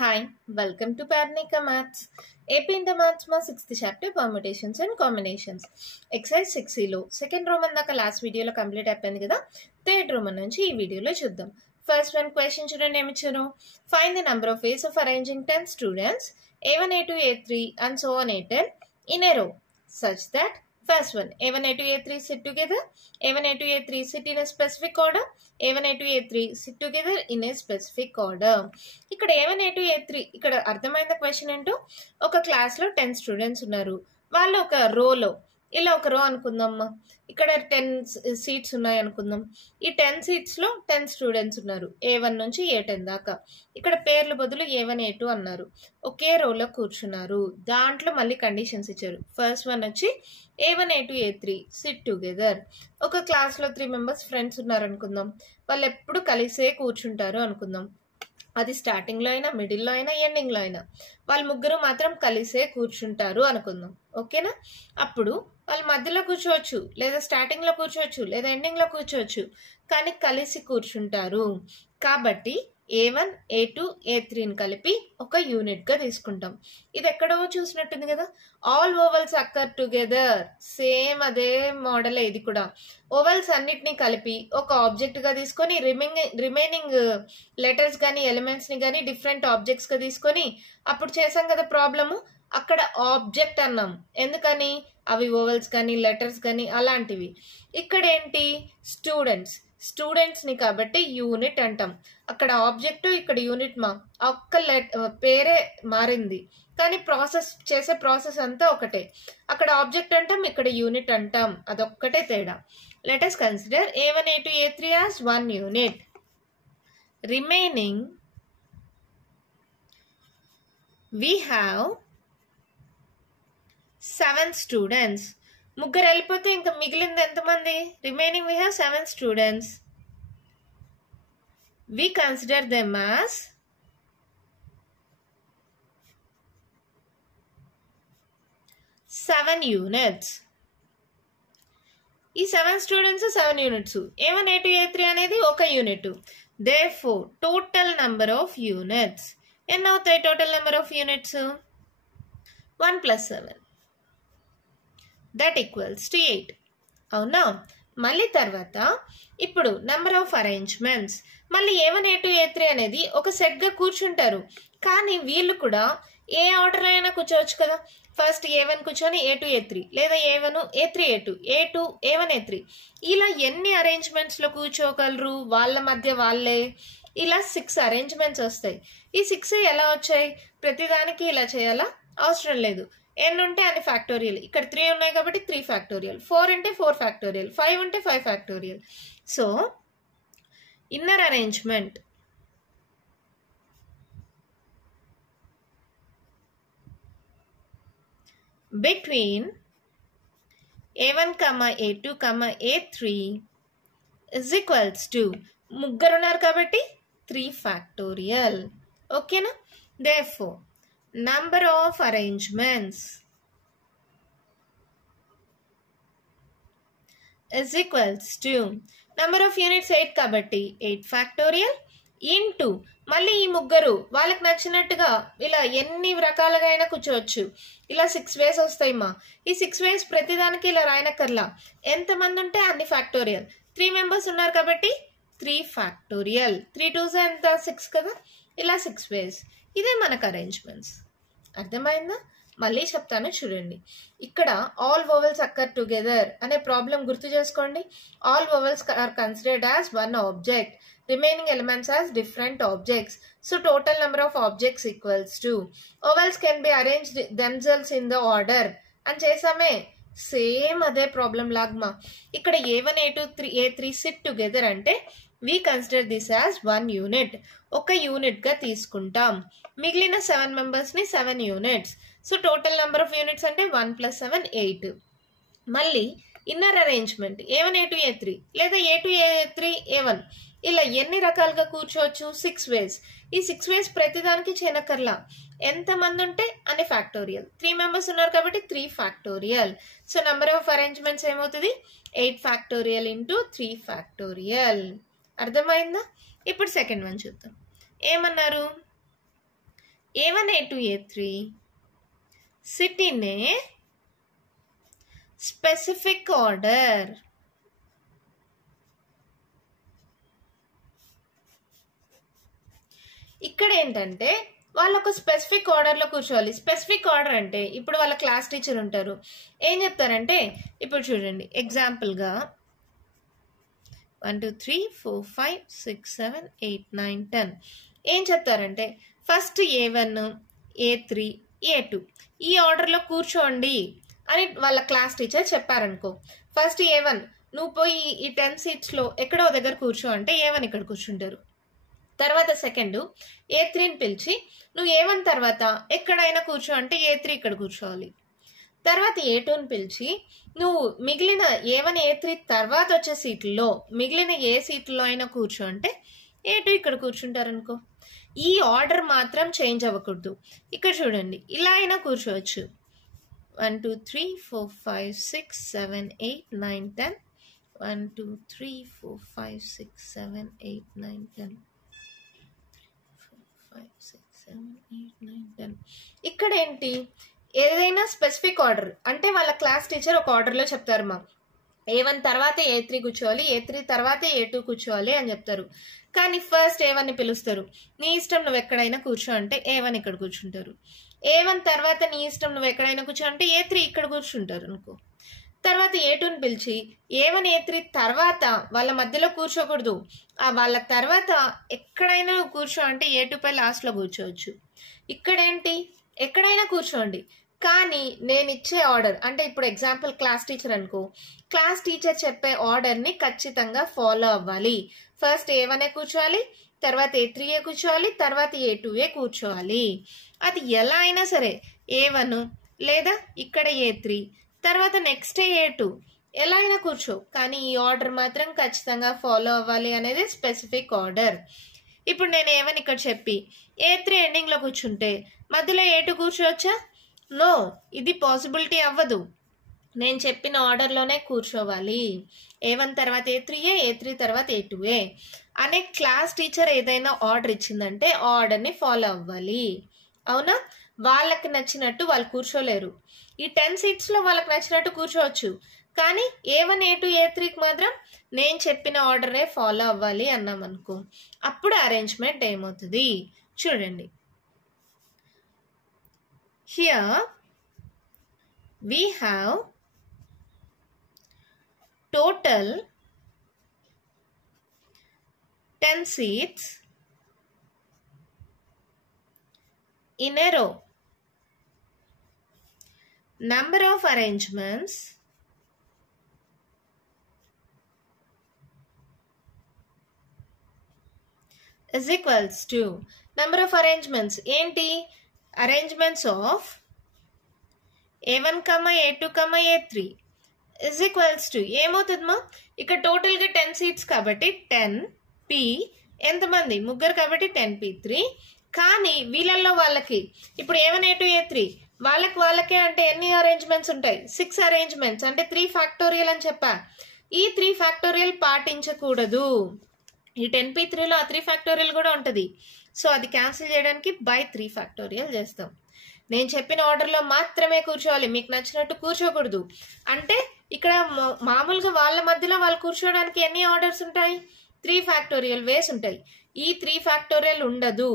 Hi, welcome to Parnika Maths. AP Inter Maths మా 6th chapter permutations and combinations. Exercise 6 లో second Roman దాకా last వీడియోలో complete అయిపోయింది కదా. థర్డ్ రోమన్ నుంచి ఈ వీడియోలో చూద్దాం. ఫస్ట్ వన్ క్వశ్చన్ చూడండి ఏమి ఇచ్చారు. Find the number of ways of arranging 10 students A1 A2 A3 and so on A10 in a row such that first one A1 A2 A3 sit together, A1 A2 A3 sit in a specific order, A1 A2 A3 sit together in a specific order. ఇక్కడ A1 A2 A3 ఇక్కడ అర్థమైన question ఏంటో, ఒక class లో 10 students ఉన్నారు. వాళ్ళు ఒక రోలో, ఇలా ఒక రో అనుకుందాం. ఇక్కడ 10 సీట్స్ ఉన్నాయి అనుకుందాం. ఈ 10 సీట్స్ లో 10 స్టూడెంట్స్ ఉన్నారు, A1 నుంచి A10 దాకా. ఇక్కడ పేర్లు బదులు A1 A2 అన్నారు. ఒకే రోలో కూర్చున్నారు. దాంట్లో మళ్ళీ కండిషన్స్ ఇచ్చారు. ఫస్ట్ వన్ వచ్చి A1 A2 A3 sit together. ఒక క్లాస్ లో 3 మెంబర్స్ ఫ్రెండ్స్ ఉన్నారు అనుకుందాం. వాళ్ళు ఎప్పుడు కలిసే కూర్చుంటారు అనుకుందాం. అది స్టార్టింగ్ లో అయినా, మిడిల్ లో అయినా, ఎండింగ్ లో అయినా వాళ్ళు ముగ్గురు మాత్రం కలిసే కూర్చుంటారు అనుకుందాం. ఓకేనా? అప్పుడు వాళ్ళు మధ్యలో కూర్చోవచ్చు, లేదా స్టార్టింగ్ లో కూర్చోవచ్చు, లేదా ఎండింగ్ లో కూర్చోవచ్చు, కానీ కలిసి కూర్చుంటారు. కాబట్టి A1 A2 A3ని కలిపి ఒక యూనిట్ గా తీసుకుంటాం. ఇది ఎక్కడో చూసినట్టుంది కదా. All ovals occur together. Same అదే మోడల్ ఇది కూడా. ఓవల్స్ అన్నిటినీ కలిపి ఒక ఆబ్జెక్ట్ గా తీసుకొని రిమైనింగ్ లెటర్స్ కానీ ఎలిమెంట్స్ ని కానీ డిఫరెంట్ ఆబ్జెక్ట్స్ గా తీసుకొని అప్పుడు చేసాం కదా ప్రాబ్లము. అక్కడ ఆబ్జెక్ట్ అన్నాం. ఎందుకని? అవి ఓవల్స్ కానీ లెటర్స్ కానీ అలాంటివి. ఇక్కడ ఏంటి? స్టూడెంట్స్ ని కాబట్టి యూనిట్ అంటాం. అక్కడ ఆబ్జెక్ట్, ఇక్కడ యూనిట్. ఒక్క పేరే మారింది కానీ చేసే ప్రాసెస్ అంతా ఒకటే. అక్కడ ఆబ్జెక్ట్ అంటాం, ఇక్కడ యూనిట్ అంటాం. అదొక్కటే తేడా. Let us consider A1 A2 A3 as one unit. Remaining we have 7 students. ముగ్గురు వెళ్ళిపోతే ఇంకా మిగిలింది ఎంతమంది? Remaining we have 7 students. We consider them as seven units. ఈ 7 students 7 units. A1 A2 A3 అనేది ఒక unit. Therefore total number of units ఎన్ని అవుతాయి? Total number of units 1 + 7 that equals to 8. అవునా? మళ్ళీ తర్వాత ఇప్పుడు నెంబర్ ఆఫ్ అరేంజ్మెంట్స్. మళ్ళీ A1 A2 A3 అనేది ఒక సెట్ గా కూర్చుంటారు, కానీ వీళ్ళు కూడా ఏ ఆర్డర్ అయినా కూర్చోవచ్చు కదా. ఫస్ట్ A1 కూర్చొని A2 A3, లేదా A1 A3 A2, A2 A1 A3, ఇలా ఎన్ని అరేంజ్మెంట్స్ లో కూర్చోగలరు? వాళ్ళ మధ్య వాళ్ళే ఇలా 6 అరేంజ్మెంట్స్ వస్తాయి. ఈ 6 ఎలా వచ్చాయి? ప్రతిదానికి ఇలా చేయాలా? అవసరం లేదు. ఎన్ని ఉంటే అన్ని ఫ్యాక్టోరియల్. ఇక్కడ 3 ఉన్నాయి కాబట్టి 3 ఫ్యాక్టోరియల్, 4 అంటే 4 ఫ్యాక్టోరియల్, 5 ఉంటే 5 factorial. So inner arrangement between A1, A2, A3 is equals to, ముగ్గురు ఉన్నారు కాబట్టి 3 ఫ్యాక్టోరియల్. ఓకేనా? therefore number of arrangements is equals to number of units 8 కాబట్టి 8 ఫ్యాక్టోరియల్ ఇంటూ మళ్ళీ ఈ ముగ్గురు వాళ్ళకి నచ్చినట్టుగా ఇలా ఎన్ని రకాలుగా అయినా కూర్చోవచ్చు. ఇలా 6 వేస్ వస్తాయి ఈ 6 వేస్ ప్రతిదానికి ఇలా రాయనక్కర్లా. ఎంతమంది ఉంటే అన్ని ఫ్యాక్టోరియల్. 3 మెంబర్స్ ఉన్నారు కాబట్టి 3 ఫ్యాక్టోరియల్. 3 2s ఎంత? 6 కదా. ఇలా 6 వేస్. ఇదే మనకు అరేంజ్మెంట్స్. అర్థమైందా? మళ్ళీ చెప్తాను చూడండి. ఇక్కడ ఆల్ వోవెల్స్ అక్కర్ టుగెదర్ అనే ప్రాబ్లం గుర్తు చేసుకోండి. All vowels are considered as one object, remaining elements as different objects. So total number of objects equals to vowels can be arranged themselves in the order అని చేసామే. Same అదే problem లాగ్మా. ఇక్కడ A1 A2 A3 sit together అంటే we consider this as one unit. ఒక unit గా తీసుకుంటాం. మిగిలిన 7 members ని 7 units. So total number of units అంటే 1 + 7 8. మళ్ళీ inner arrangement A1 A2 A3 లేదా A2 A3 A1 ఇలా ఎన్ని రకాలుగా కూర్చోవచ్చు? 6 వేస్. ఈ 6 వేస్ ప్రతిదానికి చేయనక్కర్లా. ఎంతమంది ఉంటే అన్ని ఫ్యాక్టోరియల్. 3 మెంబర్స్ ఉన్నారు కాబట్టి 3 factorial. So number of arrangements ఏమవుతుంది? 8 ఫ్యాక్టోరియల్ ఇంటూ 3 ఫ్యాక్టోరియల్. అర్థమైందా? ఇప్పుడు సెకండ్ వన్ చూద్దాం. ఏమన్నారు? A1 A2 A3 sit in a specific order. ఇక్కడ ఏంటంటే వాళ్ళు ఒక స్పెసిఫిక్ ఆర్డర్లో కూర్చోవాలి. స్పెసిఫిక్ ఆర్డర్ అంటే ఇప్పుడు వాళ్ళ క్లాస్ టీచర్ ఉంటారు, ఏం చెప్తారంటే ఇప్పుడు చూడండి ఎగ్జాంపుల్గా 1 2 3 4 5 6 7 8 9 10 ఏం చెప్తారంటే ఫస్ట్ A1 A3 A2 ఈ ఆర్డర్లో కూర్చోండి అని వాళ్ళ క్లాస్ టీచర్ చెప్పారనుకో. ఫస్ట్ A1 నువ్వు పోయి ఈ 10 సీట్స్లో ఎక్కడో దగ్గర కూర్చో అంటే A1 ఇక్కడ కూర్చుంటారు. తర్వాత సెకండ్ A3ని పిలిచి నువ్వు A1 తర్వాత ఎక్కడైనా కూర్చో అంటే A3 ఇక్కడ కూర్చోవాలి. తర్వాత A2ని పిలిచి నువ్వు మిగిలిన A1 A3 తర్వాత వచ్చే సీట్లలో మిగిలిన ఏ సీట్లో అయినా కూర్చో అంటే A2 ఇక్కడ కూర్చుంటారు అనుకో. ఈ ఆర్డర్ మాత్రం చేంజ్ అవ్వకూడదు. ఇక్కడ చూడండి ఇలా అయినా కూర్చోవచ్చు. 1 2 3 4 5 6 7 8 9 10 1 2 3 4 5 6 7 8 9 10 5 6 7 8 9 10 ఇక్కడ ఏంటి ఏదైనా స్పెసిఫిక్ ఆర్డర్ అంటే వాళ్ళ క్లాస్ టీచర్ ఒక ఆర్డర్లో చెప్తారు మా A1 తర్వాత A3 కూర్చోవాలి, A3 తర్వాత A2 కూర్చోవాలి అని చెప్తారు. కానీ ఫస్ట్ A1ని పిలుస్తారు, నీ ఇష్టం నువ్వు ఎక్కడైనా కూర్చో అంటే A1 ఇక్కడ కూర్చుంటారు. A1 తర్వాత నీ ఇష్టం నువ్వు ఎక్కడైనా కూర్చో అంటే A3 ఇక్కడ కూర్చుంటారు అనుకో. తర్వాత A2ని పిలిచి A1 A3 తర్వాత వాళ్ళ మధ్యలో కూర్చోకూడదు, వాళ్ళ తర్వాత ఎక్కడైనా నువ్వు కూర్చో అంటే A2 పై లాస్ట్లో కూర్చోవచ్చు. ఇక్కడేంటి ఎక్కడైనా కూర్చోండి, కానీ నేను ఇచ్చే ఆర్డర్ అంటే ఇప్పుడు ఎగ్జాంపుల్ క్లాస్ టీచర్ అనుకో, క్లాస్ టీచర్ చెప్పే ఆర్డర్ని ఖచ్చితంగా ఫాలో అవ్వాలి. ఫస్ట్ A1 కూర్చోవాలి, తర్వాత A3 కూర్చోవాలి, తర్వాత A2 కూర్చోవాలి. అది ఎలా అయినా సరే A1 లేదా ఇక్కడ A3 తర్వాత నెక్స్ట్ A2 ఎలా అయినా కూర్చో, కానీ ఈ ఆర్డర్ మాత్రం ఖచ్చితంగా ఫాలో అవ్వాలి అనేది స్పెసిఫిక్ ఆర్డర్. ఇప్పుడు నేను A1 ఇక్కడ చెప్పి A3 ఎండింగ్లో కూర్చుంటే మధ్యలో A2 కూర్చోవచ్చా? నో, ఇది పాసిబిలిటీ అవ్వదు. నేను చెప్పిన ఆర్డర్లోనే కూర్చోవాలి. A1 తర్వాత A3 A3 తర్వాత A2 అనే క్లాస్ టీచర్ ఏదైనా ఆర్డర్ ఇచ్చిందంటే ఆ ఆర్డర్ని ఫాలో అవ్వాలి. అవునా? వాళ్ళకి నచ్చినట్టు వాళ్ళు కూర్చోలేరు. ఈ 10 సీట్స్లో వాళ్ళకి నచ్చినట్టు కూర్చోవచ్చు, కానీ A1 A2 A3కి మాత్రం నేను చెప్పిన ఆర్డరే ఫాలో అవ్వాలి అన్నాం అనుకో, అప్పుడు అరేంజ్మెంట్ ఏమవుతుంది చూడండి. Here we have total 10 seats in a row. Number of arrangements is equals to number of arrangements. ఏంటి arrangements of A1, A2, A3 is equals to ఏమవుతుంది మా ఇక్కడ టోటల్గా 10 సీట్స్ కాబట్టి 10p ఎంతమంది ముగ్గురు కాబట్టి 10p3. కానీ వీళ్ళల్లో వాళ్ళకి ఇప్పుడు A1 A2 A3 వాళ్ళకే అంటే ఎన్ని అరేంజ్మెంట్స్ ఉంటాయి? 6 అరేంజ్మెంట్స్ అంటే 3 ఫ్యాక్టోరియల్ అని చెప్పా. ఈ 3 ఫ్యాక్టోరియల్ పాటించకూడదు. ఈ 10p3లో ఆ 3 ఫ్యాక్టోరియల్ కూడా ఉంటుంది. సో అది క్యాన్సిల్ చేయడానికి బై 3 ఫ్యాక్టోరియల్ చేస్తాం. నేను చెప్పిన ఆర్డర్లో మాత్రమే కూర్చోవాలి, మీకు నచ్చినట్టు కూర్చోకూడదు. అంటే ఇక్కడ మామూలుగా వాళ్ళ మధ్యలో వాళ్ళు కూర్చోవడానికి ఎన్ని ఆర్డర్స్ ఉంటాయి? 3 ఫ్యాక్టోరియల్ వేస్ ఉంటాయి. ఈ 3 ఫ్యాక్టోరియల్ ఉండదు.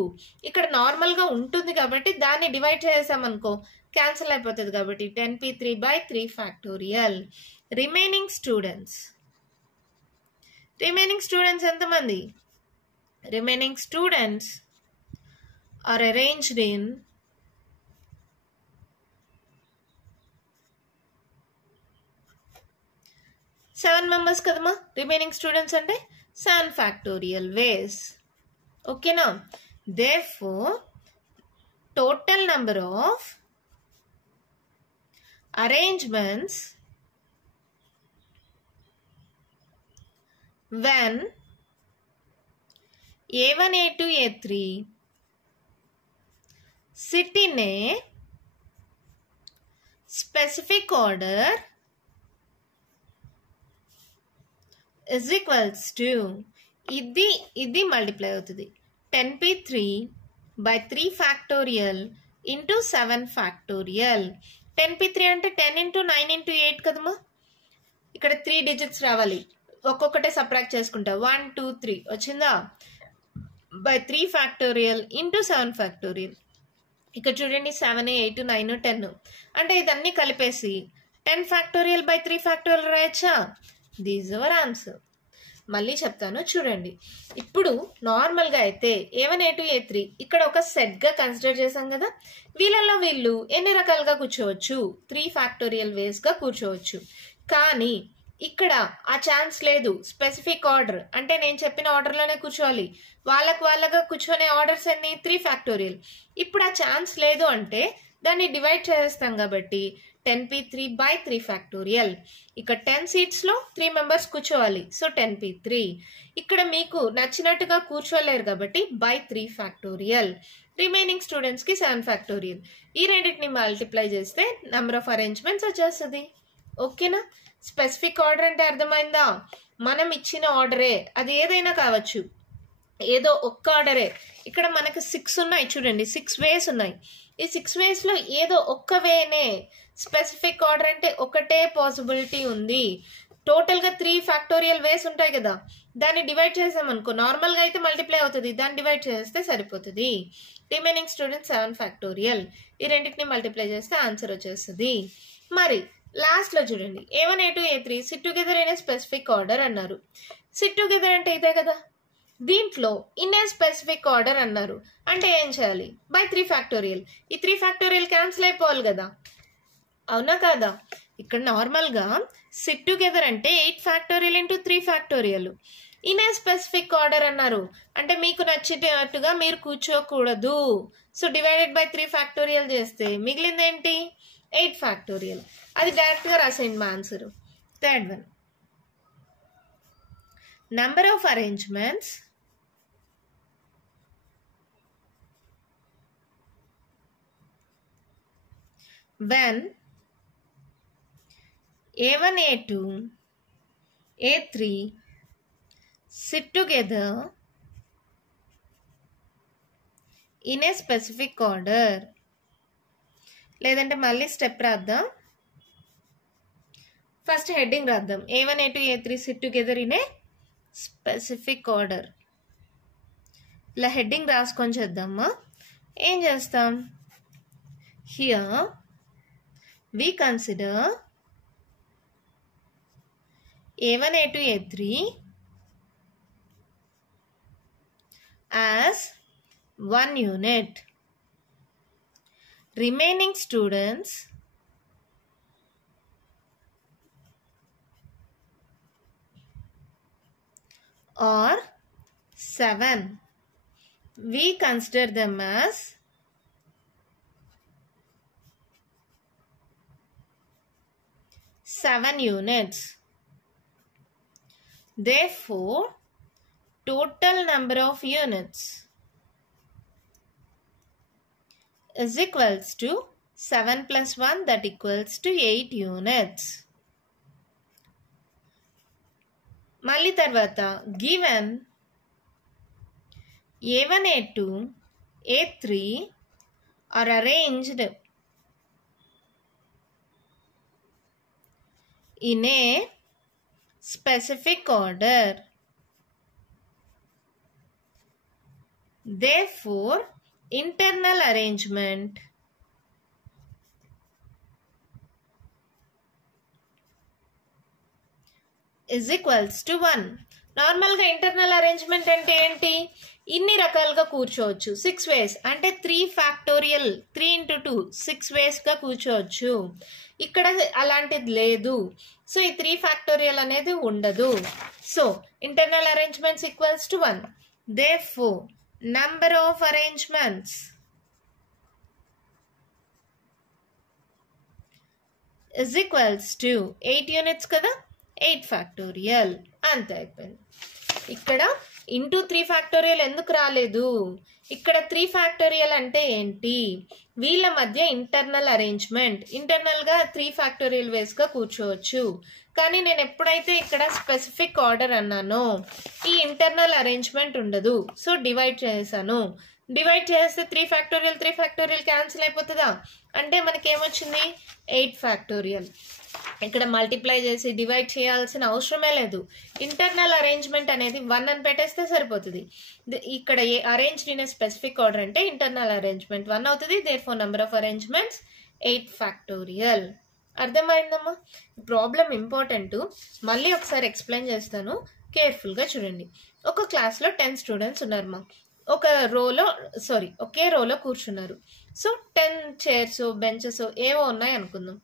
ఇక్కడ నార్మల్గా ఉంటుంది కాబట్టి దాన్ని డివైడ్ చేసామనుకో క్యాన్సిల్ అయిపోతుంది. కాబట్టి 10p3 by 3 factorial. Remaining students ఎంతమంది? Remaining students are arranged in 7 members కదమ్మా రిమైనింగ్ స్టూడెంట్స్ అంటే 7 ఫ్యాక్టోరియల్ వేస్. ఓకేనా? Therefore total number of arrangements when A1 A2 A3 sit in a specific order is equals to ఇది multiply అవుతుంది. 10p3 by 3 factorial into 7 factorial. 10p3 అంటే 10 into 9 into 8 కదమ్మా. ఇక్కడ 3 digits రావాలి, ఒక్కొక్కటే subtract చేసుకుంటా. 1 2 3 వచ్చిందా? by 3 factorial into 7 factorial. ఇక్కడ చూడండి 7 8 9 10 అంటే ఇదన్నీ కలిపేసి 10 factorial by 3 factorial రాయచ్చా? These our answer. మళ్ళీ చెప్తాను చూడండి. ఇప్పుడు నార్మల్గా అయితే A1 A2 A3 ఇక్కడ ఒక సెట్గా కన్సిడర్ చేశాం కదా. వీళ్ళల్లో వీళ్ళు ఎన్ని రకాలుగా కూర్చోవచ్చు? 3 factorial వేస్గా కూర్చోవచ్చు. కానీ ఇక్కడ ఆ ఛాన్స్ లేదు. స్పెసిఫిక్ ఆర్డర్ అంటే నేను చెప్పిన ఆర్డర్లోనే కూర్చోవాలి. వాళ్ళగా కూర్చొనే ఆర్డర్స్ అన్ని 3 factorial. ఇప్పుడు ఆ ఛాన్స్ లేదు అంటే దాన్ని డివైడ్ చేస్తాం కాబట్టి 10p3 by 3 factorial. ఇక్కడ 10 సీట్స్లో 3 మెంబర్స్ కూర్చోవాలి, సో 10p3. ఇక్కడ మీకు నచ్చినట్టుగా కూర్చోలేరు కాబట్టి by 3 factorial. రిమైనింగ్ స్టూడెంట్స్కి 7 factorial. ఈ రెండింటిని మల్టిప్లై చేస్తే నెంబర్ ఆఫ్ అరేంజ్మెంట్స్ వచ్చేస్తుంది. ఓకేనా? స్పెసిఫిక్ ఆర్డర్ అంటే అర్థమైందా? మనం ఇచ్చిన ఆర్డరే, అది ఏదైనా కావచ్చు, ఏదో ఒక్క ఆర్డరే. ఇక్కడ మనకు 6 ఉన్నాయి చూడండి, 6 వేస్ ఉన్నాయి. ఈ 6 వేస్లో ఏదో ఒక్క వేనే స్పెసిఫిక్ ఆర్డర్ అంటే ఒకటే పాసిబిలిటీ ఉంది. టోటల్గా 3 factorial వేస్ ఉంటాయి కదా, దాన్ని డివైడ్ చేసామనుకో, నార్మల్గా అయితే మల్టిప్లై అవుతుంది, దాన్ని డివైడ్ చేస్తే సరిపోతుంది. Remaining students 7 factorial. ఈ రెండింటిని మల్టిప్లై చేస్తే ఆన్సర్ వచ్చేస్తుంది. మరి లాస్ట్లో చూడండి A1 A2 A3 sit together in a specific order అన్నారు. సిట్ టుగెదర్ అంటే ఇదే కదా. దీంట్లో ఇన్ ఏ స్పెసిఫిక్ ఆర్డర్ అన్నారు అంటే ఏం చేయాలి? by 3 factorial. ఈ 3 factorial క్యాన్సిల్ అయిపోవాలి కదా, అవునా కాదా? ఇక్కడ నార్మల్గా సిట్ టుగెదర్ అంటే 8 factorial into 3 factorial. In a specific order అన్నారు అంటే మీకు నచ్చినట్టుగా మీరు కూర్చోకూడదు. సో డివైడెడ్ by 3 factorial చేస్తే మిగిలింది ఏంటి? 8 factorial. అది డైరెక్ట్గా రాసేయండి మా answer. Third one, number of arrangements when A1 A2 A3 sit together in a specific order. లేదంటే మళ్ళీ స్టెప్ రాద్దాం. ఫస్ట్ హెడ్డింగ్ రాద్దాం. A1 A2 A3 sit together in a specific order. ఇలా హెడ్డింగ్ రాసుకొని చేద్దామా? ఏం చేస్తాం? Here we consider A1 A2 A3 as one unit. Remaining students are 7. We consider them as seven units. Therefore, total number of units is equals to 7 plus 1, that equals to 8 units. మళ్ళీ తర్వాత given A1 A2 A3 are arranged in a specific order. Therefore, internal arrangement is equals to 1. నార్మల్గా internal arrangement అంటే ఏంటి? ఇన్ని రకాలుగా కూర్చోవచ్చు. 6 వేస్ అంటే 3 factorial 3 into 2 6 వేస్గా కూర్చోవచ్చు. ఇక్కడ అలాంటిది లేదు. సో ఈ 3 factorial అనేది ఉండదు. So internal arrangements equals to 1. Therefore, number of arrangements is equals to 8 units కదా, 8 factorial. అంతే అయిపోయింది. ఇక్కడ ఇంటూ 3 factorial ఎందుకు రాలేదు? ఇక్కడ 3 factorial అంటే ఏంటి? వీళ్ళ మధ్య ఇంటర్నల్ అరేంజ్మెంట్. ఇంటర్నల్గా 3 factorial వేస్గా కూర్చోవచ్చు. కానీ నేను ఎప్పుడైతే ఇక్కడ స్పెసిఫిక్ ఆర్డర్ అన్నానో ఈ ఇంటర్నల్ అరేంజ్మెంట్ ఉండదు. సో డివైడ్ చేశాను. డివైడ్ చేస్తే 3 ఫ్యాక్టోరియల్ క్యాన్సిల్ అయిపోతుందా? అంటే మనకి ఏమొచ్చింది 8 ఫ్యాక్టోరియల్. ఇక్కడ మల్టిప్లై చేసి డివైడ్ చేయాల్సిన అవసరమే లేదు. ఇంటర్నల్ అరేంజ్మెంట్ అనేది 1 అని పెట్టేస్తే సరిపోతుంది. ఇక్కడ arranged in a specific order అంటే ఇంటర్నల్ అరేంజ్మెంట్ 1 అవుతుంది. Therefore number of arrangements 8 factorial. అర్థమైందమ్మా? ప్రాబ్లం ఇంపార్టెంట్, మళ్ళీ ఒకసారి ఎక్స్ప్లెయిన్ చేస్తాను, కేర్ఫుల్గా చూడండి. ఒక క్లాస్లో 10 స్టూడెంట్స్ ఉన్నారమ్మా. ఒకే రోలో కూర్చున్నారు. సో 10 చైర్స్ బెంచెస్ ఏవో ఉన్నాయి అనుకుందాం.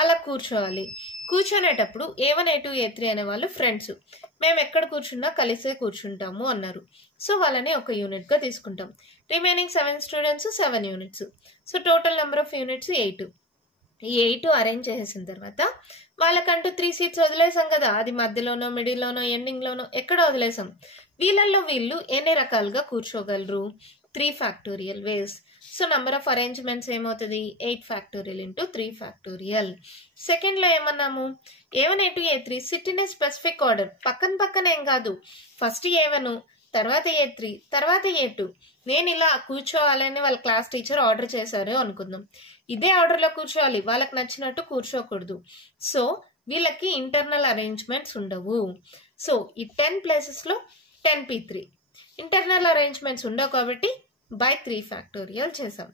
అలా కూర్చోవాలి. కూర్చొనేటప్పుడు A1 A2 A3 అనే వాళ్ళు ఫ్రెండ్స్. మేము ఎక్కడ కూర్చున్నా కలిసే కూర్చుంటాము అన్నారు. సో వాళ్ళని ఒక యూనిట్గా తీసుకుంటాం. Remaining 7 students 7 units. So total number of units 8. ఈ 8 అరేంజ్ చేసిన తర్వాత వాళ్ళకంటూ 3 సీట్స్ వదిలేసాం కదా, అది మధ్యలోనో మిడిల్లోనో ఎండింగ్లోనో ఎక్కడ వదిలేసాం. వీళ్ళు ఎన్ని రకాలుగా కూర్చోగలరు? 3 factorial ways. So number of arrangements ఏమవుతుంది 8 ఫ్యాక్టోరియల్ ఇంటూ 3 ఫ్యాక్టోరియల్. సెకండ్లో ఏమన్నాము A1 A2 A3 SIT in a specific order. పక్కన ఏం కాదు, ఫస్ట్ A1 తర్వాత A3 తర్వాత A2. నేను ఇలా కూర్చోవాలని వాళ్ళ క్లాస్ టీచర్ ఆర్డర్ చేశారు అనుకుందాం. ఇదే ఆర్డర్లో కూర్చోవాలి, వాళ్ళకి నచ్చినట్టు కూర్చోకూడదు. సో వీళ్ళకి ఇంటర్నల్ అరేంజ్మెంట్స్ ఉండవు. సో ఈ 10 ప్లేసెస్లో 10p3 ఇంటర్నల్ అరేంజ్మెంట్స్ ఉండవు కాబట్టి బై 3 ఫ్యాక్టోరియల్ చేసాం.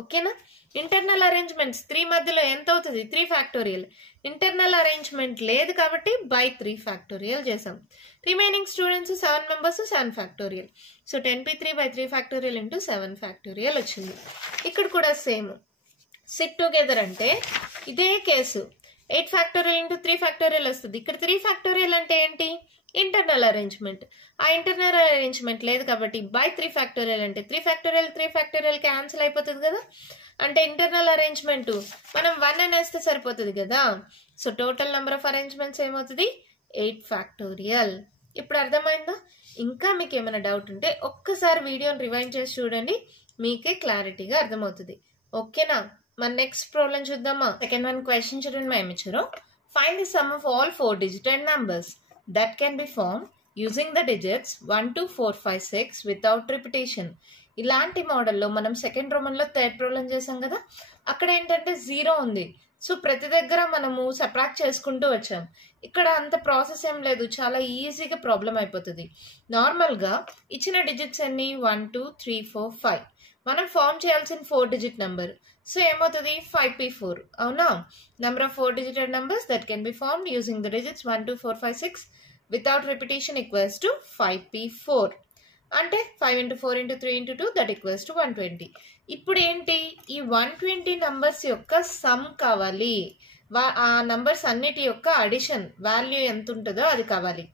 ఓకేనా? ఇంటర్నల్ అరేంజ్మెంట్స్ 3 మధ్యలో ఎంత అవుతుంది 3 ఫ్యాక్టోరియల్. ఇంటర్నల్ అరేంజ్మెంట్ లేదు కాబట్టి బై 3 ఫ్యాక్టోరియల్ చేసాం. Remaining students 7 members 7 factorial. So 10p3 by 3 factorial into 7 factorial వచ్చింది. ఇక్కడ కూడా సేమ్ సిట్ టుగెదర్ అంటే ఇదే కేసు 8 ఫ్యాక్టోరియల్ ఇంటూ 3 ఫ్యాక్టోరియల్ వస్తుంది. ఇక్కడ 3 ఫ్యాక్టోరియల్ అంటే ఏంటి ఇంటర్నల్ అరేంజ్మెంట్. ఆ ఇంటర్నల్ అరేంజ్మెంట్ లేదు కాబట్టి బై 3 ఫ్యాక్టోరియల్ అంటే 3 ఫ్యాక్టోరియల్ క్యాన్సిల్ అయిపోతుంది కదా. అంటే ఇంటర్నల్ అరేంజ్మెంట్ మనం 1 అనేస్తే సరిపోతుంది కదా. So total number of arrangements ఏమవుతుంది 8 ఫ్యాక్టోరియల్. ఇప్పుడు అర్థమైందా? ఇంకా మీకు ఏమైనా డౌట్ ఉంటే ఒక్కసారి వీడియోని రివైండ్ చేసి చూడండి, మీకే క్లారిటీగా అర్థమవుతుంది. ఓకేనా? మన నెక్స్ట్ ప్రాబ్లం చూద్దామా. సెకండ్ వన్ క్వశ్చన్ చూడండి, మేము ఇచ్చారు. Find the some of all 4 digitated numbers that can be formed using the digits 1 2 4 5 6 without repetition. ఇలాంటి మోడల్లో మనం సెకండ్ రోమన్లో థర్డ్ ప్రాబ్లం చేసాం కదా, అక్కడ ఏంటంటే 0 ఉంది. సో ప్రతి దగ్గర మనము సబ్ట్రాక్ట్ చేసుకుంటూ వచ్చాం. ఇక్కడ అంత ప్రాసెస్ ఏం లేదు, చాలా ఈజీగా ప్రాబ్లం అయిపోతుంది. నార్మల్గా ఇచ్చిన డిజిట్స్ అన్ని 1 2 3 4 5. మనం ఫామ్ చేయాల్సిన 4 డిజిట్ నెంబర్. సో ఏమవుతుంది 5p4. అవునా? Number of 4 digitated numbers that can be formed using the digits 1 2 4 5 6 without repetition equals to 5p4. అంటే 5 into 4 into 3 into 2 that equals to 120. ఇప్పుడు ఏంటి ఈ 120 నంబర్స్ యొక్క సమ్ కావాలి. ఆ నంబర్స్ అన్నిటి యొక్క అడిషన్ వాల్యూ ఎంత ఉంటుందో అది కావాలి.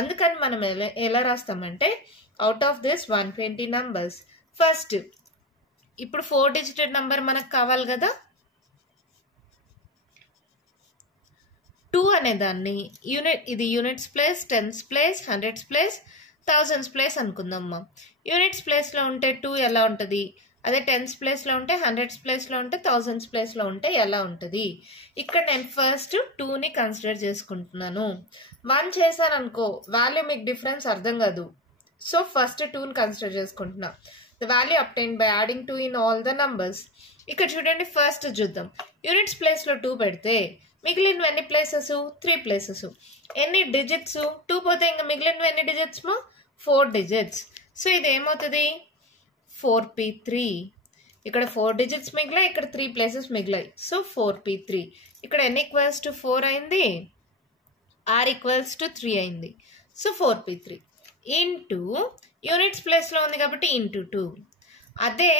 అందుకని మనం ఎలా రాస్తామంటే out of this 120 numbers first ఇప్పుడు 4 డిజిటెడ్ నంబర్ మనకు కావాలి కదా. 2 అనే దాన్ని ఇది units place, tens place, hundreds place, thousands place అనుకుందామ్మా. యూనిట్స్ ప్లేస్లో ఉంటే 2 ఎలా ఉంటుంది, అదే టెన్స్ ప్లేస్లో ఉంటే, హండ్రెడ్స్ ప్లేస్లో ఉంటే, థౌజండ్స్ ప్లేస్లో ఉంటే ఎలా ఉంటుంది. ఇక్కడ నేను ఫస్ట్ 2ని కన్సిడర్ చేసుకుంటున్నాను. 1 చేశాను అనుకో వాల్యూ మీకు డిఫరెన్స్ అర్థం కాదు. సో ఫస్ట్ 2ని కన్సిడర్ చేసుకుంటున్నా. The value obtained by adding 2 in all the numbers. ఇక్కడ చూడండి ఫస్ట్ చూద్దాం. యూనిట్స్ ప్లేస్లో 2 పెడితే మిగిలిన ఎన్ని ప్లేసెస్ 3 ప్లేసెస్. ఎన్ని డిజిట్స్ 2 పోతే ఇంకా మిగిలిన ఎన్ని డిజిట్స్ 4 డిజిట్స్. సో ఇది ఏమవుతుంది 4p3. ఇక్కడ 4 డిజిట్స్ మిగిలాయి, ఇక్కడ 3 ప్లేసెస్ మిగిలాయి. So 4p3. ఇక్కడ n ఈక్వల్స్ టు 4 అయింది, r ఈక్వల్స్ టు 3 అయింది. సో 4p3 ఇంటూ యూనిట్స్ ప్లేస్లో ఉంది కాబట్టి ఇంటూ 2. అదే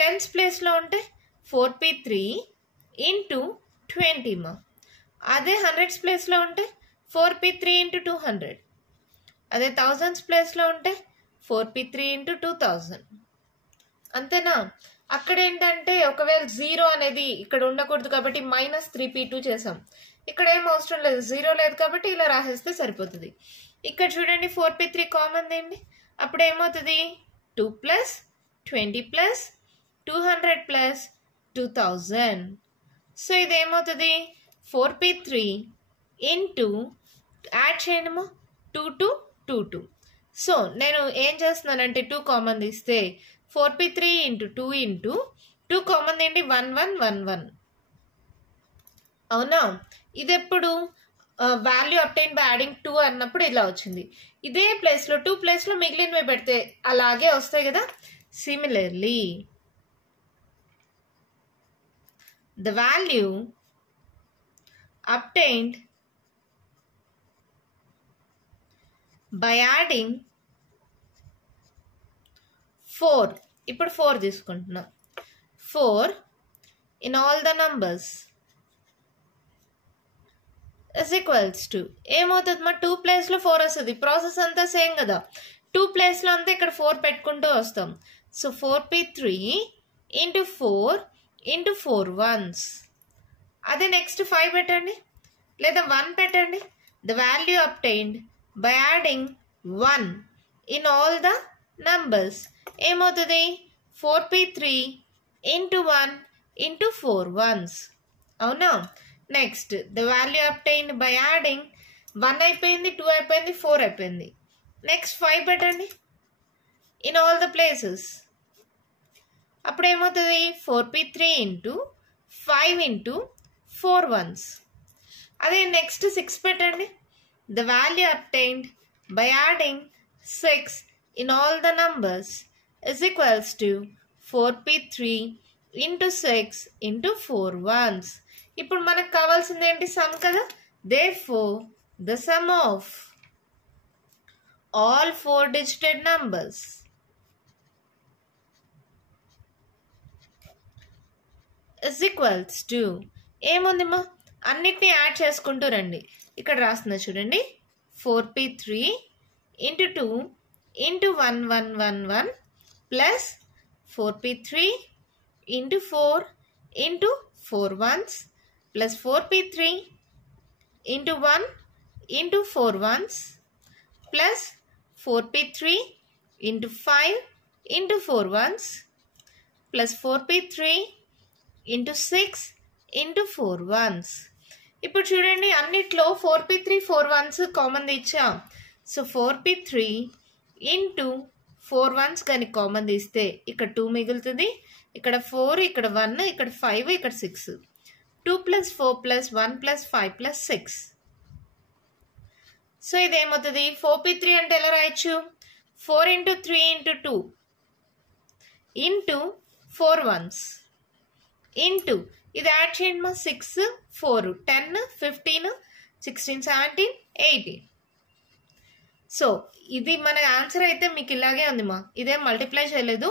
టెన్స్ ప్లేస్లో ఉంటే 4p3 ఇంటూ 20 మా. అదే హండ్రెడ్స్ ప్లేస్లో ఉంటే 4p3 ఇంటూ 200. అదే థౌజండ్స్ ప్లేస్లో ఉంటే 4p3 ఇంటూ 2000. అంతేనా? అక్కడ ఏంటంటే ఒకవేళ 0 అనేది ఇక్కడ ఉండకూడదు కాబట్టి -3p2 చేసాం. ఇక్కడ ఏం అవసరం లేదు, 0 లేదు కాబట్టి ఇలా రాసేస్తే సరిపోతుంది. ఇక్కడ చూడండి 4p3 కామన్ దేండి, అప్పుడు ఏమవుతుంది 2 + 20 + 200 + 2000. సో ఇది ఏమవుతుంది 4p3 ఇంటూ యాడ్ చేయడము 2 2 2 2. సో నేను ఏం చేస్తున్నానంటే 2 కామన్ తీస్తే 4p3 into 2 into 2 కామన్ ఏంటి 1 1 1 1. అవునా? ఇది ఎప్పుడు వాల్యూ అప్టైన్ బై యాడింగ్ 2 అన్నప్పుడు ఇలా వచ్చింది. ఇదే ప్లేస్లో 2 ప్లేస్లో మిగిలినవి పెడితే అలాగే వస్తాయి కదా. Similarly the value obtained by adding 4, ఇప్పుడు 4 తీసుకుంటున్నాం. 4 in all the numbers is equals to ఏమవుతుంది మా 2 ప్లేస్లో 4 వస్తుంది. ప్రాసెస్ అంతా సేమ్ కదా. 2 ప్లేస్లో అంతా ఇక్కడ 4 పెట్టుకుంటూ వస్తాం. So 4p3 into 4 into 4 ones. అదే నెక్స్ట్ 5 పెట్టండి లేదా 1 పెట్టండి. the value obtained by adding 1 in all the numbers ఏమవుతుంది 4p3 into 1 into 4 ones. అవునా? Next the value obtained by adding 1 అయిపోయింది, 2 అయిపోయింది, 4 అయిపోయింది. నెక్స్ట్ 5 పెట్టండి in all the places. అప్పుడు ఏమవుతుంది 4p3 into 5 into 4 ones. అదే నెక్స్ట్ 6 పెట్టండి. the value obtained by adding 6 in all the numbers is equals to 4p3 into 6 into 4 ones. ఇప్పుడు మనకు కావాల్సింది ఏంటి? సమ్ కదా. therefore the sum of all 4 digit numbers is equals to ఏముంది మా అన్నిటిని యాడ్ చేసుకుంటూ రండి. ఇక్కడ రాస్తున్నా చూడండి 4p3 into 2 into 1 1 1 1 plus 4p3 into 4 into 4 ones plus 4p3 into 1 into 4 ones plus 4p3 into 5 into 4 ones plus 4p3 into 6 into 4 ones. ఇప్పుడు చూడండి అన్నిట్లో 4p3 4 ones కామన్ ఇచ్చాం. సో 4p3 into 4 ones కానీ కామన్ తీస్తే ఇక్కడ 2 మిగులుతుంది. ఇక్కడ 4, ఇక్కడ 1, ఇక్కడ 5, ఇక్కడ 6. 2 plus 4 plus 1 plus 5 plus 6. So ఇదేమవుతుంది 4p3 అంటే ఎలా రాయొచ్చు 4 into 3 into 2 into 4 ones into ఇది యాడ్ చేయండి మా 6 4 10 15 16 17 18. సో ఇది మన ఆన్సర్ అయితే మీకు ఇలాగే ఉంది మా. ఇదేం మల్టిప్లై చేయలేదు,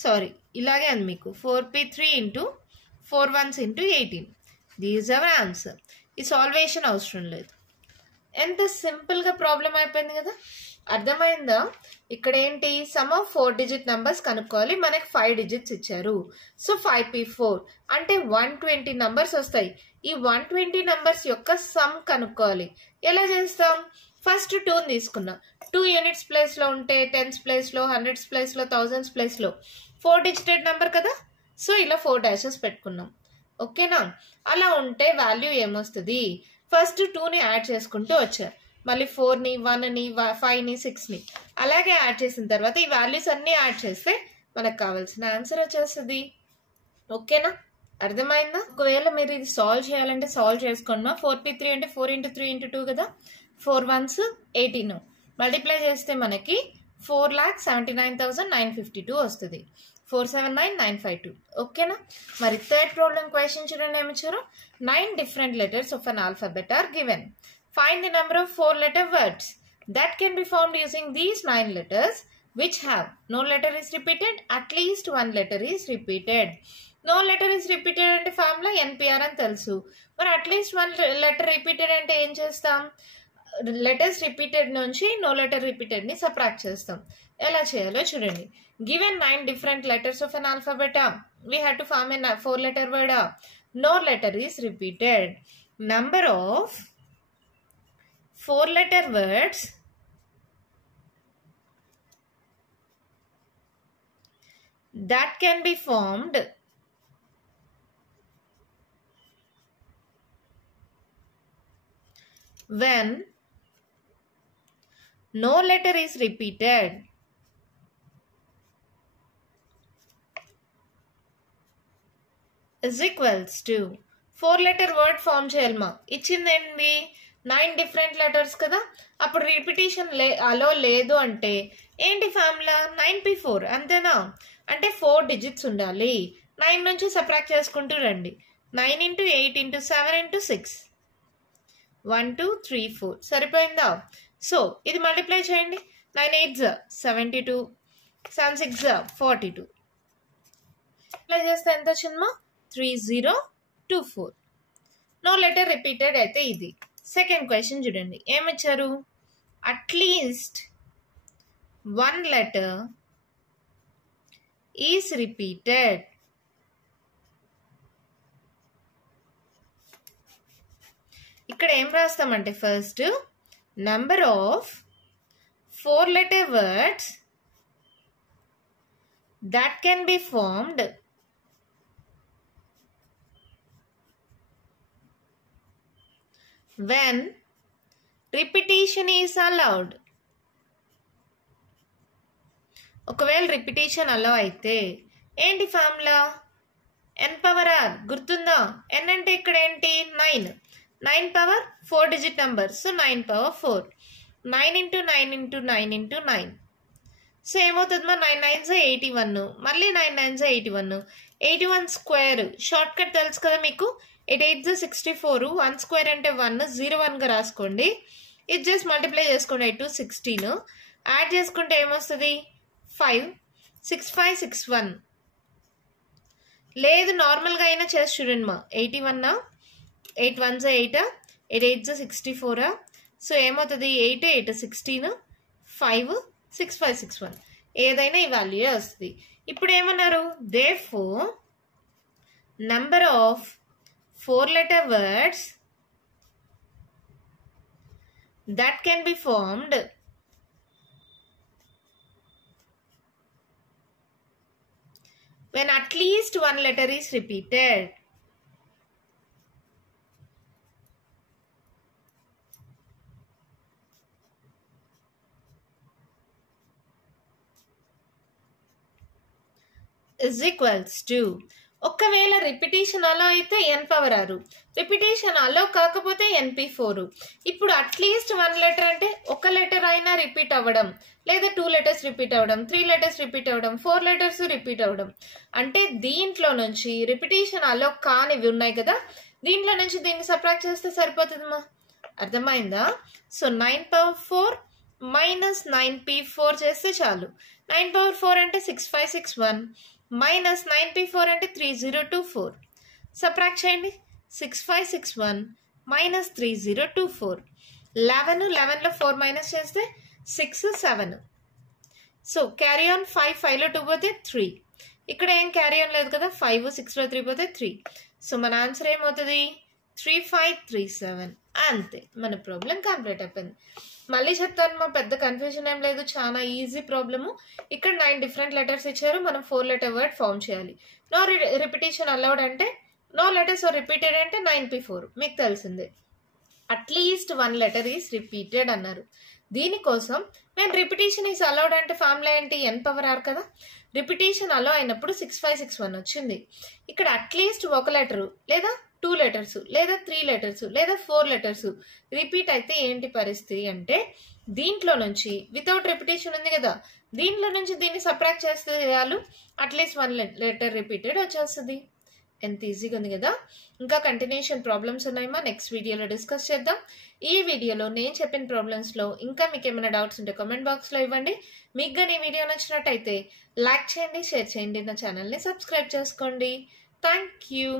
సారీ ఇలాగే ఉంది మీకు 4p3 into 4 ones into 18. These our answer. ఈ సాల్వేషన్ అవసరం లేదు. ఎంత సింపుల్గా ప్రాబ్లం అయిపోయింది కదా. అర్థమైందా? ఇక్కడ ఏంటి సమ్ ఆఫ్ 4 digit నంబర్స్ కనుక్కోవాలి. మనకి 5 digits ఇచ్చారు. సో 5p4 అంటే 120 నంబర్స్ వస్తాయి. ఈ 120 నంబర్స్ యొక్క సమ్ కనుక్కోవాలి. ఎలా చేస్తాం? ఫస్ట్ 2 తీసుకున్నాం. 2 యూనిట్స్ ప్లేస్లో ఉంటే 10s ప్లేస్లో 100s ప్లేస్లో 1000s ప్లేస్లో 4 digit నెంబర్ కదా. సో ఇలా 4 dashes పెట్టుకున్నాం. ఓకేనా? అలా ఉంటే వాల్యూ ఏమొస్తుంది? ఫస్ట్ 2ని యాడ్ చేసుకుంటూ వచ్చారు. మళ్ళీ 4ని 1ని 5ని 6ని అలాగే యాడ్ చేసిన తర్వాత ఈ వాల్యూస్ అన్నీ యాడ్ చేస్తే మనకు కావాల్సిన ఆన్సర్ వచ్చేస్తుంది. ఓకేనా? అర్థమైందా? ఒకవేళ మీరు ఇది సాల్వ్ చేయాలంటే సాల్వ్ చేసుకోండి. 4p3 అంటే 4 into 3 into 2 కదా. 4 ones 18 మల్టిప్లై చేస్తే మనకి 4,79,952 వస్తుంది. 479,952. ఓకేనా? మరి థర్డ్ ప్రాబ్లం క్వశ్చన్ చూడండి ఏమిచ్చారు. 9 different letters of an alphabet are given. Find the number of 4-letter words that can be formed using these 9 letters which have no letter is repeated, at least one letter is repeated. No letter is repeated అంటే formula NPR అని తెలుసు. మరి at least 1 letter repeated అంటే ఏం చేస్తాం? Letters repeated నుంచి no letter repeated ని subtract చేస్తాం. ఎలా చేయాలో చూడండి. Given 9 different letters of an alphabet, we had to form a 4-letter word. No letter is repeated. Number of 4-letter words that can be formed when no letter is repeated is equals to 4 letter word form చేయాలమ్మా. ఇచ్చింది ఏంటి 9 different letters కదా. అప్పుడు repetition అలో లేదు అంటే ఏంటి formula 9p4 అంతేనా. అంటే 4 డిజిట్స్ ఉండాలి. 9 నుంచి సబ్ట్రాక్ట్ చేసుకుంటూ రండి. 9 into 8 into 7 into 6 1 2 3 4 సరిపోయిందా. సో ఇది మల్టిప్లై చేయండి. 9 8 72 7 6 42 మల్టిప్లై చేస్తే ఎంత వచ్చిందమ్మా 3024. నో లెటర్ రిపీటెడ్ అయితే ఇది. సెకండ్ క్వశ్చన్ చూడండి ఏమిచ్చారు. At least 1 letter is repeated. ఇక్కడ ఏం రాస్తామంటే first number of 4 letter words that can be formed when repetition is allowed. ఒకవేళ రిపిటేషన్ అలో అయితే ఏంటి ఫార్ములా n పవర్ r గుర్తుందా. n అంటే ఇక్కడ ఏంటి 9 power 4 digit number. So 9 power 4 9 into 9 into 9 into 9. So ఏమవుతుందమ్మా 9 9s 81 మళ్ళీ 9 9s 81 81 స్క్వేర్ షార్ట్ కట్ తెలుసు కదా మీకు. 8 8s 64 1 స్క్వేర్ అంటే 1 0 1గా రాసుకోండి. ఇది జస్ట్ మల్టిప్లై చేసుకోండి. 8 2 16 యాడ్ చేసుకుంటే ఏమొస్తుంది 5 6 5 6 1. లేదు నార్మల్గా అయినా చేసి చూడండి మా 81 8 1s 8 8 8s 64. సో ఏమవుతుంది 8 8 16 5 6 5 6 1 ఏదైనా ఈ వాల్యూ వస్తుంది. ఇప్పుడు ఏమన్నారు therefore number of 4 letter words that can be formed when at least 1 letter is repeated. Is equals to ఒకవేళ రిపిటేషన్ అలో అయితే n పవర్ r, రిపిటేషన్ అలో కాకపోతే np4. ఇప్పుడు అట్లీస్ట్ 1 లెటర్ అంటే ఒక లెటర్ అయినా రిపీట్ అవ్వడం, లేదా 2 లెటర్స్ రిపీట్ అవ్వడం, 3 లెటర్స్ రిపీట్ అవ్వడం, 4 లెటర్స్ రిపీట్ అవ్వడం. అంటే దీంట్లో నుంచి రిపిటేషన్ అలో కానివి ఉన్నాయి కదా, దీంట్లో నుంచి దీన్ని సబ్ట్రాక్ట్ చేస్తే సరిపోతుందమ్మా. అర్థమైందా. సో 9 పవర్ 4 మైనస్ 9p4 చేస్తే చాలు. 9 పవర్ 4 అంటే 6561 మైనస్ 9p4 అంటే 3024. సబ్ట్రాక్ట్ చేయండి. 6561 మైనస్ 3024. 11లో 4 మైనస్ చేస్తే 6 7. సో క్యారీ ఆన్ 5 5లో 2 పోతే 3. ఇక్కడ ఏం క్యారీ ఆన్ లేదు కదా, 5 6లో 3 పోతే 3. సో మన ఆన్సర్ ఏమవుతుంది 3537. అంతే, మన ప్రాబ్లం కంప్లీట్ అయిపోయింది. మళ్ళీ చెప్తాను మా పెద్ద కన్ఫ్యూజన్ ఏం లేదు, చాలా ఈజీ ప్రాబ్లము. ఇక్కడ 9 డిఫరెంట్ లెటర్స్ ఇచ్చారు, మనం 4 లెటర్ వర్డ్ ఫామ్ చేయాలి. నో రిపిటేషన్ అలౌడ్ అంటే నో లెటర్స్ రిపీటెడ్ అంటే 9p4 మీకు తెలిసిందే. అట్లీస్ట్ 1 లెటర్ ఈస్ రిపీటెడ్ అన్నారు. దీనికోసం నేను రిపిటేషన్ ఈస్ అలౌడ్ అంటే ఫార్ములా ఏంటి n పవర్ r కదా. రిపిటేషన్ అలో అయినప్పుడు 6561 వచ్చింది. ఇక్కడ అట్లీస్ట్ 1 లెటరు లేదా 2 లెటర్స్ లేదా 3 లెటర్స్ లేదా 4 లెటర్స్ రిపీట్ అయితే ఏంటి పరిస్థితి అంటే దీంట్లో నుంచి వితౌట్ రిపిటేషన్ ఉంది కదా, దీంట్లో నుంచి దీన్ని సబ్ట్రాక్ట్ చేస్తే చాలు అట్లీస్ట్ 1 లెటర్ రిపీటెడ్ వచ్చేస్తుంది. ఎంత ఈజీగా ఉంది కదా. ఇంకా కంటిన్యూషన్ ప్రాబ్లమ్స్ ఉన్నాయమ్మా, నెక్స్ట్ వీడియోలో డిస్కస్ చేద్దాం. ఈ వీడియోలో నేను చెప్పిన ప్రాబ్లమ్స్లో ఇంకా మీకు ఏమైనా డౌట్స్ ఉంటే కామెంట్ బాక్స్లో ఇవ్వండి. మీకు కానీ ఈ వీడియో నచ్చినట్టయితే లైక్ చేయండి, షేర్ చేయండి, నా ఛానల్ని సబ్స్క్రైబ్ చేసుకోండి. Thank you.